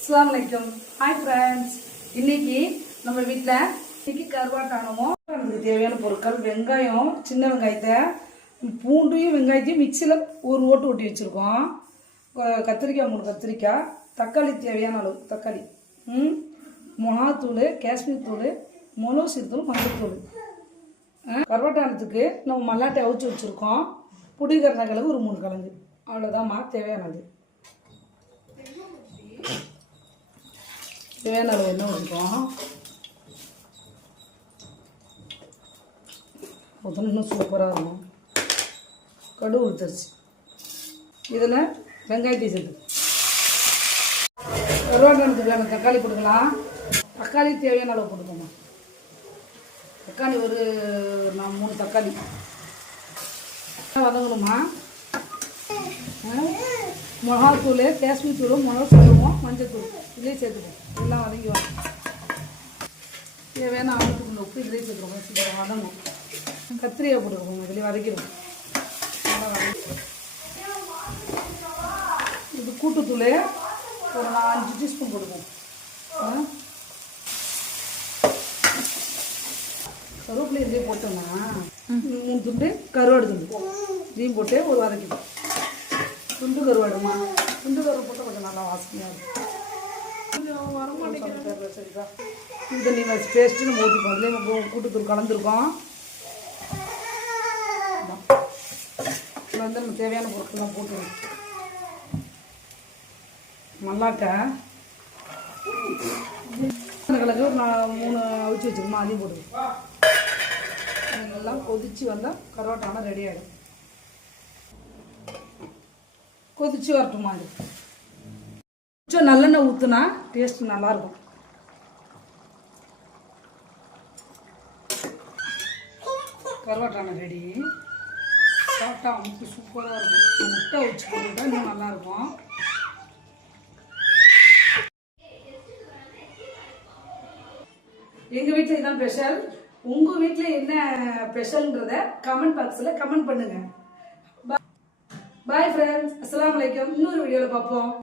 அஸ்ஸலாமு அலைக்கும். Hi friends, இன்னைக்கு நம்ம வீட்டில் கருவாட்டானமோ அதுக்கு தேவையான பொருட்கள் வெங்காயம், சின்ன வெங்காயத்தை, பூண்டையும் வெங்காயத்தையும் மிக்சியில் ஒரு ஓட்டு ஓட்டி வச்சுருக்கோம். கத்திரிக்காய் 3 கத்திரிக்காய், தக்காளி தேவையான அளவு தக்காளி, மிளகாத்தூள், காஷ்மீர் தூள், மிளகு சீர்த்தூள், மஞ்சள். கருவாட்டானத்துக்கு நம்ம மல்லாட்டை அவிச்சு வச்சுருக்கோம். புடி கருணக்கிழங்கு ஒரு 3 கிழங்கு, அவ்வளோதாம்மா தேவையானது. தேவையான அளவு எண்ணெய் ஊற்றிப்போம். இன்னும் சூப்பராக இருக்கும். கடுகு உளுத்தரிசி, இதில் வெங்காயத்தை சேர்த்து கருவாட்டத்துக்கு தக்காளி போட்டுக்கலாம். தக்காளி தேவையான அளவு போட்டுக்கோமா. தக்காளி ஒரு 3 தக்காளி வதங்கணுமா. மிளகாத்தூள், காஷ்மீர் தூள், மிளகு தூளும், மஞ்சள் தூள் இதிலே சேர்த்துப்போம். எல்லாம் வதங்கிவோம். தேவையான ஆளுக்கு உப்பு இதிலே சேர்த்துருவோம். சீக்கிரம் வதங்கும். கத்திரிக்காய் போட்டுருக்கோம். இதிலே வதக்கிடுவோம். நல்லா வதக்கிடுவோம். இது கூட்டுத்தூள் ஒரு 5 டீஸ்பூன் போட்டுக்குவோம். கருவேப்பிலை இதிலே போட்டோம்னா 3 துண்டு கருவாடு துண்டு இதையும் போட்டு ஒரு வதக்கிடுவோம். துண்டு கருவாடுமா, துண்டு கருவாடு போட்டால் கொஞ்சம் நல்லா வாசனையாக இருக்கும். சரிக்கா, இது நீங்கள் பேஸ்ட்டு நம்ம ஊற்றிப்போம். அதுலேயே நம்ம கூட்டுத்தூள் கலந்துருக்கோம். இதில் வந்து நம்ம தேவையான பொருட்கள்லாம் போட்டுருவோம். மல்லாட்டை கிழங்கு ஒரு 3 அவிச்சு வச்சுருக்கோம். அதையும் போட்டுருவோம். இதெல்லாம் கொதித்து வந்தால் கருவாட்டான ரெடி ஆகிடும். கொதிச்சு வரட்டுமா. அது கொஞ்சம் நல்லெண்ணெய் ஊற்றுனா டேஸ்ட் நல்லாயிருக்கும். கருவாட்டான ரெடி. சாப்பிட்டா அமுக்கு சூப்பராக இருக்கும். முட்டை வச்சு போட்டுட்டா இன்னும் நல்லாயிருக்கும். எங்கள் வீட்டில் இதுதான் ஸ்பெஷல். உங்கள் வீட்டில் என்ன ஸ்பெஷல்ன்றத கமெண்ட் பாக்ஸில் கமெண்ட் பண்ணுங்கள். பாய் ஃப்ரெண்ட்ஸ், அஸ்ஸலாமு அலைக்கும். இன்னொரு வீடியோவில் பார்ப்போம்.